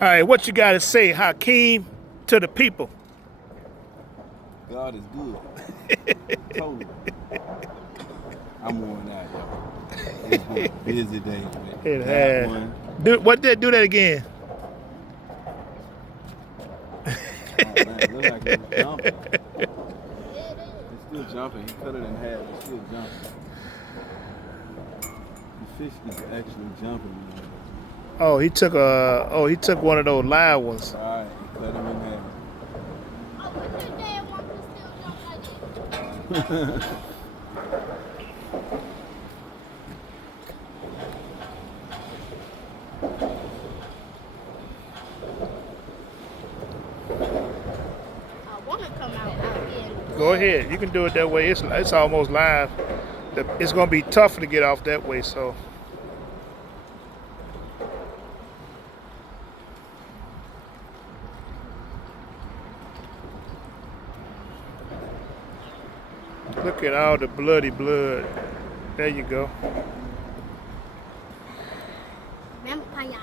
All right, what you got to say, Hakeem, to the people? God is good. Totally. I'm worn out, y'all. It's been a busy day, man. It That has. one. Do that again. Oh man, it looked like it was jumping. It's still jumping. He cut it in half. It's still jumping. The fish is actually jumping, man. Oh, he took one of those live ones. All right, he cut him in half. Oh, but your dad wants to still jump like this. I want to come out here. Go ahead, you can do it that way. It's almost live. It's gonna be tougher to get off that way, so. Look at all the bloody blood. There you go. Vampire.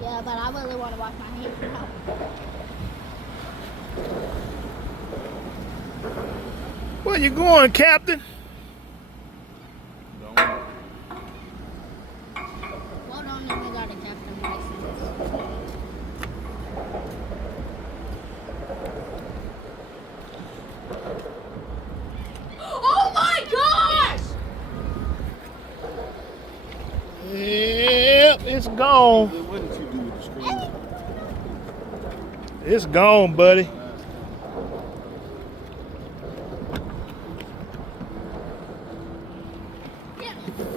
Yeah, but I really want to wash my hands now. Where you going, Captain? Don't. Well, don't even got a captain license. Oh my gosh! Yep, it's gone. What did you do with the screen? It's gone, buddy. Yeah. Is it?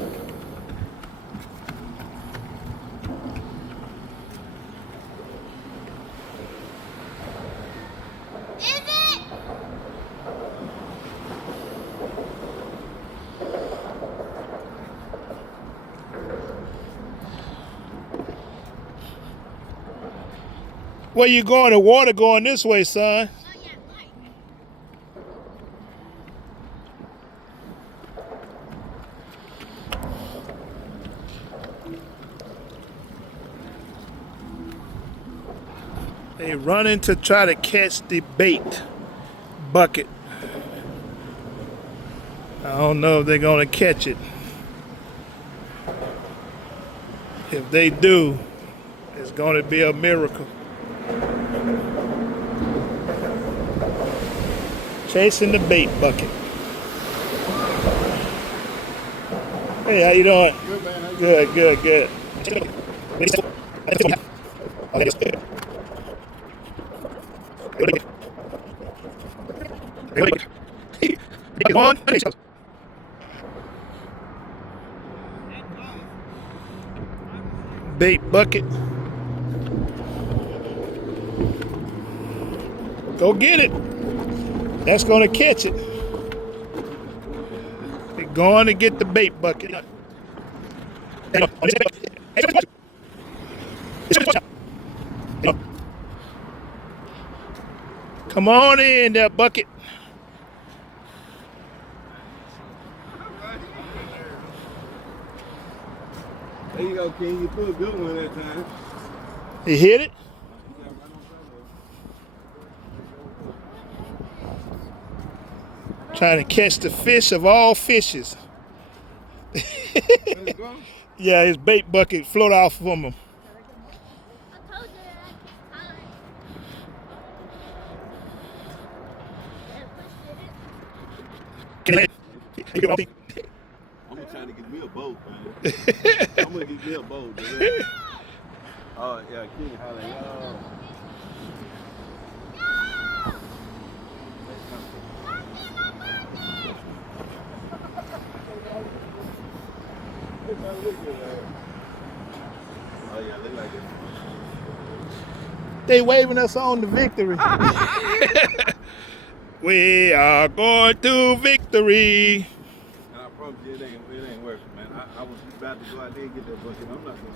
Where you going? The water going this way, son. Oh yeah, right. They running to try to catch the bait bucket. I don't know if they're gonna catch it. If they do, it's gonna be a miracle. Chasing the bait bucket. Hey, how you doing? Good, man. How you Good, good, good. Bait bucket. Go get it. That's gonna catch it. They're going to get the bait bucket. Come on in there, bucket. There you go, King. You threw a good one that time. He hit it. Trying to catch the fish of all fishes. Let's go. Yeah, his bait bucket float off from him. I told you that I I'm gonna try to get me a boat, man. I'm gonna get me a boat. Man. Oh yeah, King hollering, yo. Oh yeah, look like it. They waving us on to victory. We are going to victory. And I promise you, it ain't working, man. I was about to go out there and get that bucket. I'm not gonna.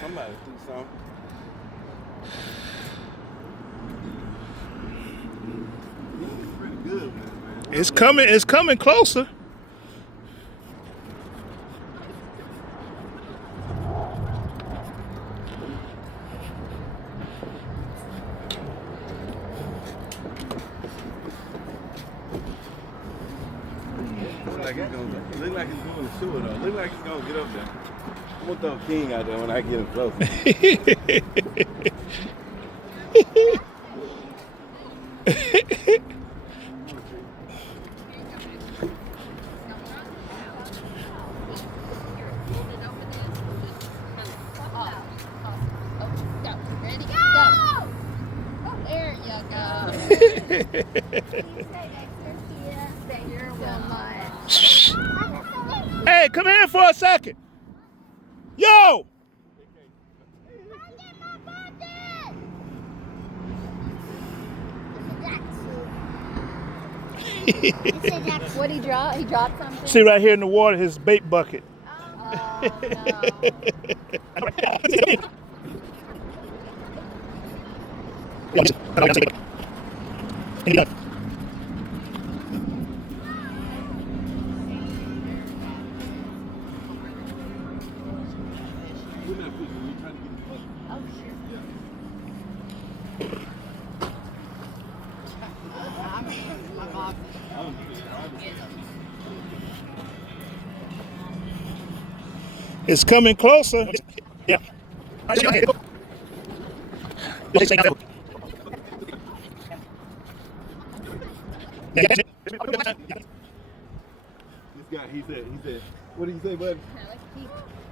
Somebody do something. He's pretty good, man. It's coming closer. like it's gonna. It look like it's going to shore though. Look like it's gonna get up there. I'm gonna throw King out there when I get him closer. Ready? Go! There you go. Hey, come here for a second. Yo! What he drop? He dropped something. See right here in the water, his bait bucket. Oh no. Oh shit. It's coming closer. Yeah. This guy, he said, what did you say, buddy?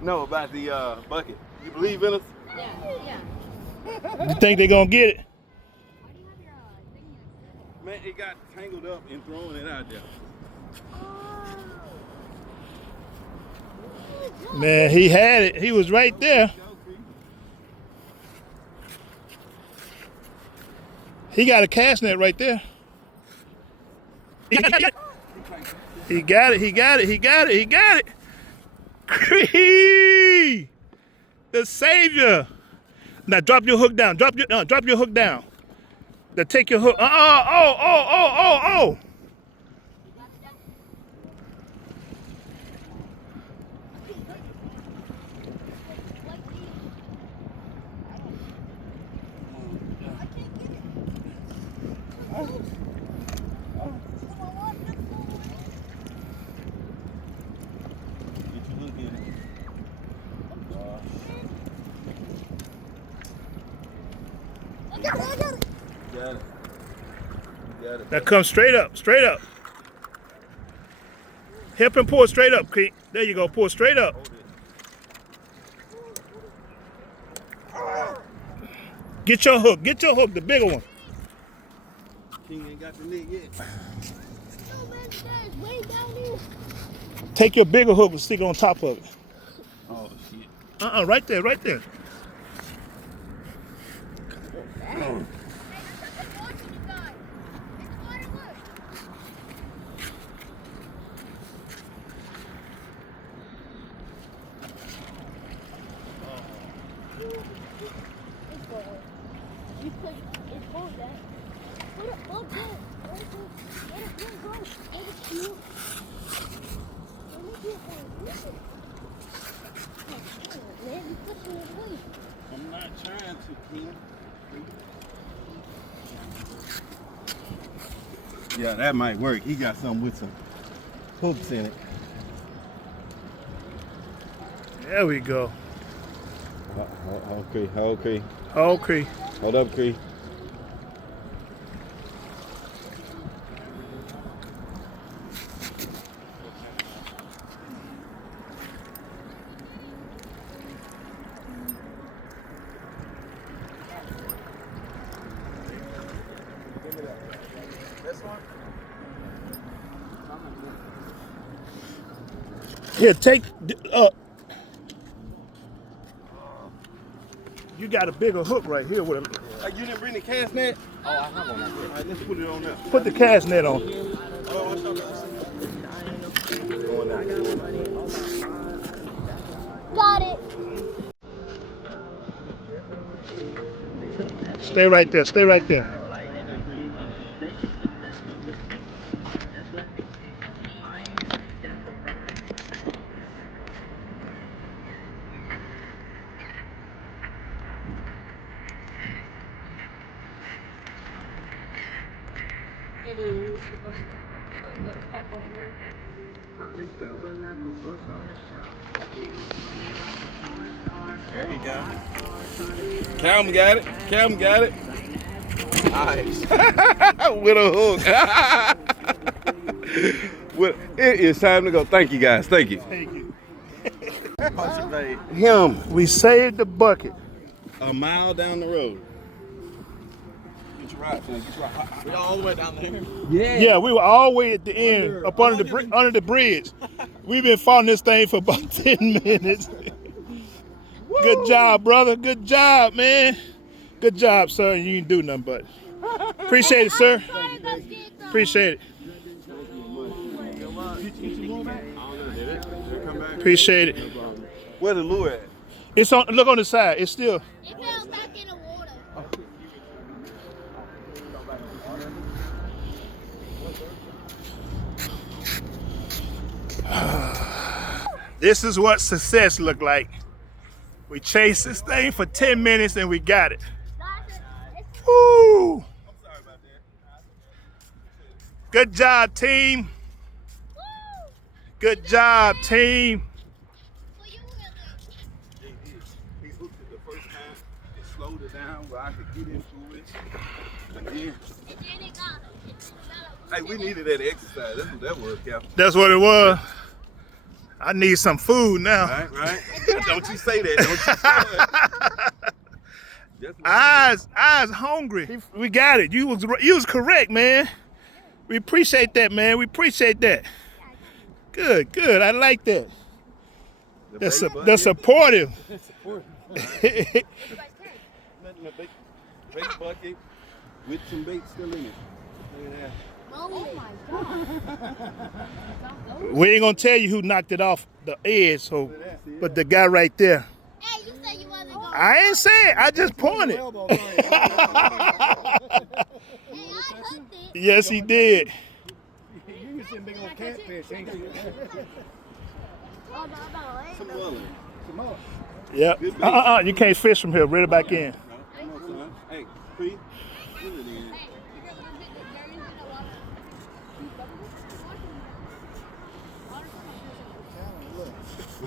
No, about the bucket. You believe in us? Yeah. You think they're gonna get it? Man, it got tangled up and thrown it out there. Man, he had it. He was right there. He got a cast net right there. He got it. He got it. He got it. He got it. Cree! The savior. Now drop your hook down. Drop your hook down. Now take your hook. Oh. Get your hook in it. Got it. Got it. Now come straight up. Straight up. Help him pull it straight up, Cree. There you go. Pull it straight up. Get your hook. Get your hook, the bigger one. King ain't got the net yet. No man, there's way down here. Take your bigger hook and stick it on top of it. Oh shit. Right there, right there. I'm not trying to, King. Yeah, that might work. He got something with some hooks in it. There we go. Hold Cree. Oh, Cree. Hold up, Cree. Here, take. You got a bigger hook right here with a. You didn't bring the cast net? Oh, I have one. All right, let's put it on there. Put the cast net on. Got it. Stay right there. Stay right there. There you go. Calvin got it. Calvin got it. Nice. With a hook. It is time to go. Thank you, guys. Thank you. Thank you. Him We saved the bucket. a mile down the road. Get your ride, son. Get your ride. We all the way down there. Yeah, we were all the way at the end, up under the bridge. We've been following this thing for about 10 minutes. Good job, brother. Good job, man. Good job, sir. You didn't do nothing but. Appreciate it, sir. Appreciate it. Appreciate it. Where the lure at? It's on. Look on the side. It's still. It fell back in the water. This is what success looked like. We chased this thing for 10 minutes and we got it. Woo! Good job, team. Good job, team. He hooked it the first time. It slowed it down where I could get into it. And then, hey, we needed that exercise. That's what that was, Captain. That's what it was. I need some food now. Right? Don't you say that. Don't you say that. I was hungry. We got it. You was correct, man. We appreciate that, man. We appreciate that. Good. I like that. That's supportive. Big bucket with some bait still in it. Oh my God. We ain't gonna tell you who knocked it off the edge, so but the guy right there. Hey, you said you wasn't going. I ain't saying. I just pointed. Hey, I hooked it. Yes, he did. You some big old catfish, ain't you? Oh, no. Some mullet. Come on. Yep. You can't fish from here. Reel it back in. Come on, son. Hey, Cree, reel it in.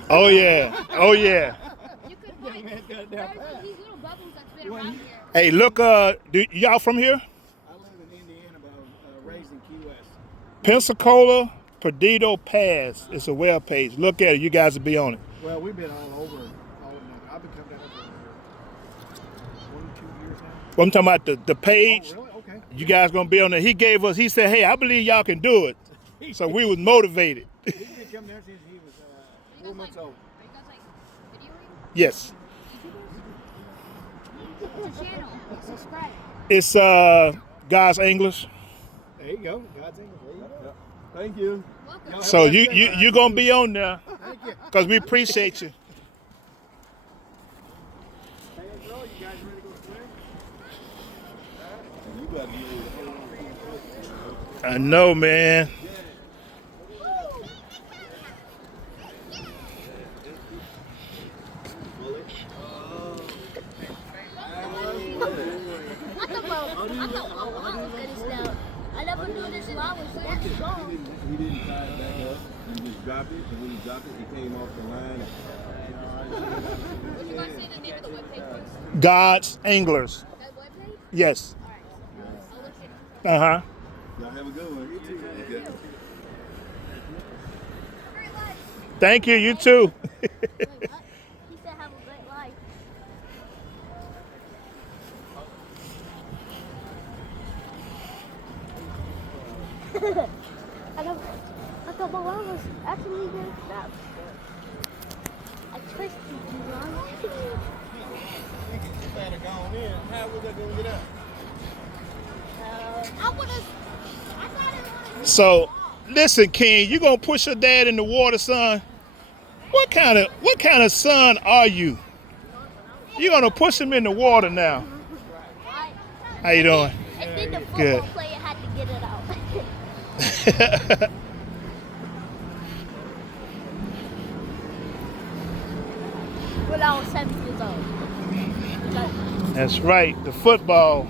Oh yeah. You could find these little bubbles that fit around here. Hey, look. Y'all from here? I live in Indiana, but I was raised in Key West. Pensacola Perdido Pass. It's a web page. Look at it. You guys will be on it. Well, we've been all over. I've been coming down here for 1 or 2 years now. Well, I'm talking about the page. Oh, really? Okay. You guys gonna be on there. He said, hey, I believe y'all can do it. So we was motivated. He's been coming there since he was 4 months old. Are you guys like videoing? Yes. What's your channel? Subscribe. It's God's English. There you go. God's English. There you go. Thank you. Welcome. So you gonna be on there Thank you. because we appreciate you. Hey, bro, you guys ready to go swim? You got to be able to hold on. I know, man. I never knew this law was that strong. He didn't tie it back up. He just dropped it, and when he dropped it, he came off the line. Would you guys say the name of the webpage was? God's Anglers. That webpage? Yes. Alright. I'll look it up. Uh-huh. Y'all have a good one. Okay. Great life. Thank you. You too. Wait, what? He said have a great life. I thought my mom was actually going to stop. I twisted you, Mom. How was that going to get out? I would have. I thought it would So listen, King, you gonna push your dad in the water, son? What kind of son are you? You gonna push him in the water now? How you doing? And then the football Good. player had to get it out. When I was 7 years old. That's right. The football,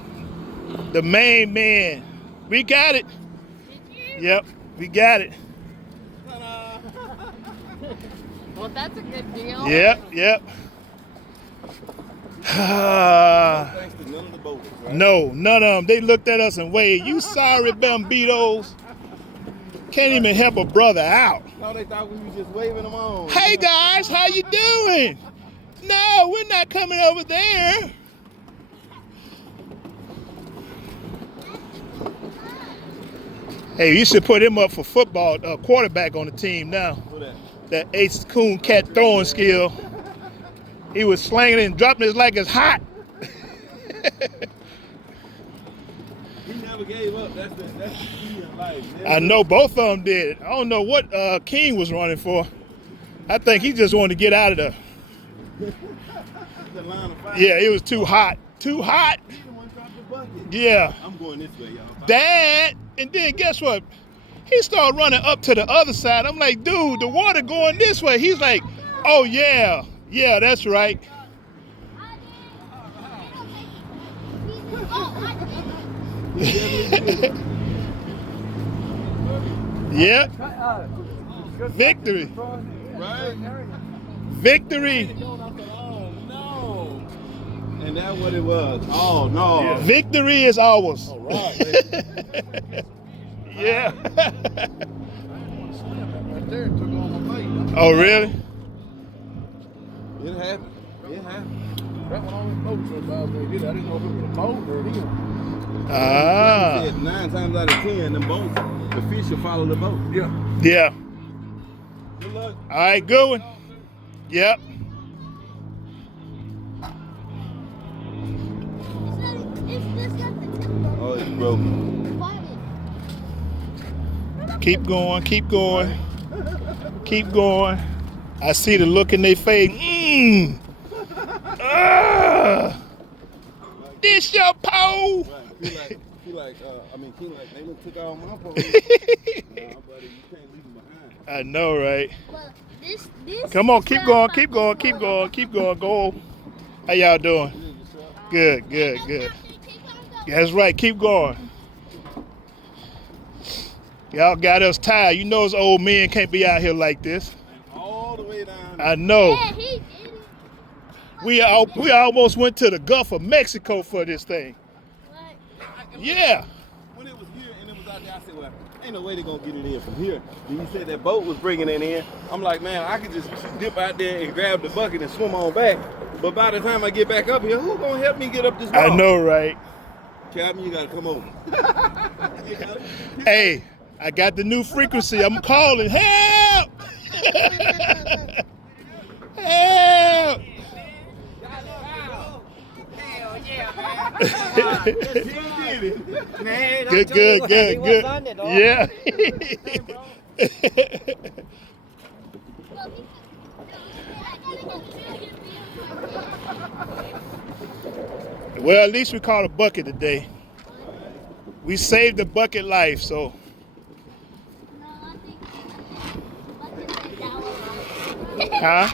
the main man. We got it. Did you? Yep, we got it. Ta-da! Well, that's a good deal. Yep, yep. Thanks to none of the boaters, right? No, none of them. They looked at us and waved. You sorry Bambitos. Can't even help a brother out. No, they thought we was just waving them on. Hey guys, how you doing? No, we're not coming over there. Hey, you should put him up for football, quarterback on the team now. Who that? That Ace Coon cat throwing skill. He was slinging it and dropping it like it's hot. He never gave up. That's the key in life. I know both of them did. I don't know what King was running for. I think he just wanted to get out of there. The line of fire. Yeah, it was too hot. Too hot. He the one dropped the bucket. Yeah. I'm going this way, y'all. Dad. And then guess what? He started running up to the other side. I'm like, dude, the water going this way. He's like, oh yeah. Yeah, that's right. Yep. Victory. Right? Victory. Oh, no. And that's what it was. Oh, no. Victory is ours. All right, baby. Yeah. Right there, took on my mate. Oh, really? It happened. It happened. That one on the boat so bad they did. I didn't know if it was a boat or him. Ah. Said 9 times out of 10, them boats, the fish will follow the boat. Yeah. Yeah. Good luck. All right, good one. Yep. Oh, it's broken. Keep going, keep going. Keep going. I see the look in their face. This your pole. Right. King like, they look took all my pole. Nah, buddy, you can't leave them behind. I know, right? Well, this Come on, keep going, keep going, keep going, keep going. Go. How y'all doing? Good, good, good. That's right, keep going. Y'all got us tired. You know us old men can't be out here like this. All the way down. I know. Yeah, he did it. We almost went to the Gulf of Mexico for this thing. What? Yeah. When it was here and it was out there, I said, well, ain't no way they're going to get it in from here. Then you said that boat was bringing it in. I'm like, man, I could just dip out there and grab the bucket and swim on back. But by the time I get back up here, who's going to help me get up this wall? I know, right? Captain, you got to come over. Hey, I got the new frequency. I'm calling. Help! Help! Good, good, good, good. Yeah. Well, at least we caught a bucket today. We saved the bucket life, so. No, I think that was Huh?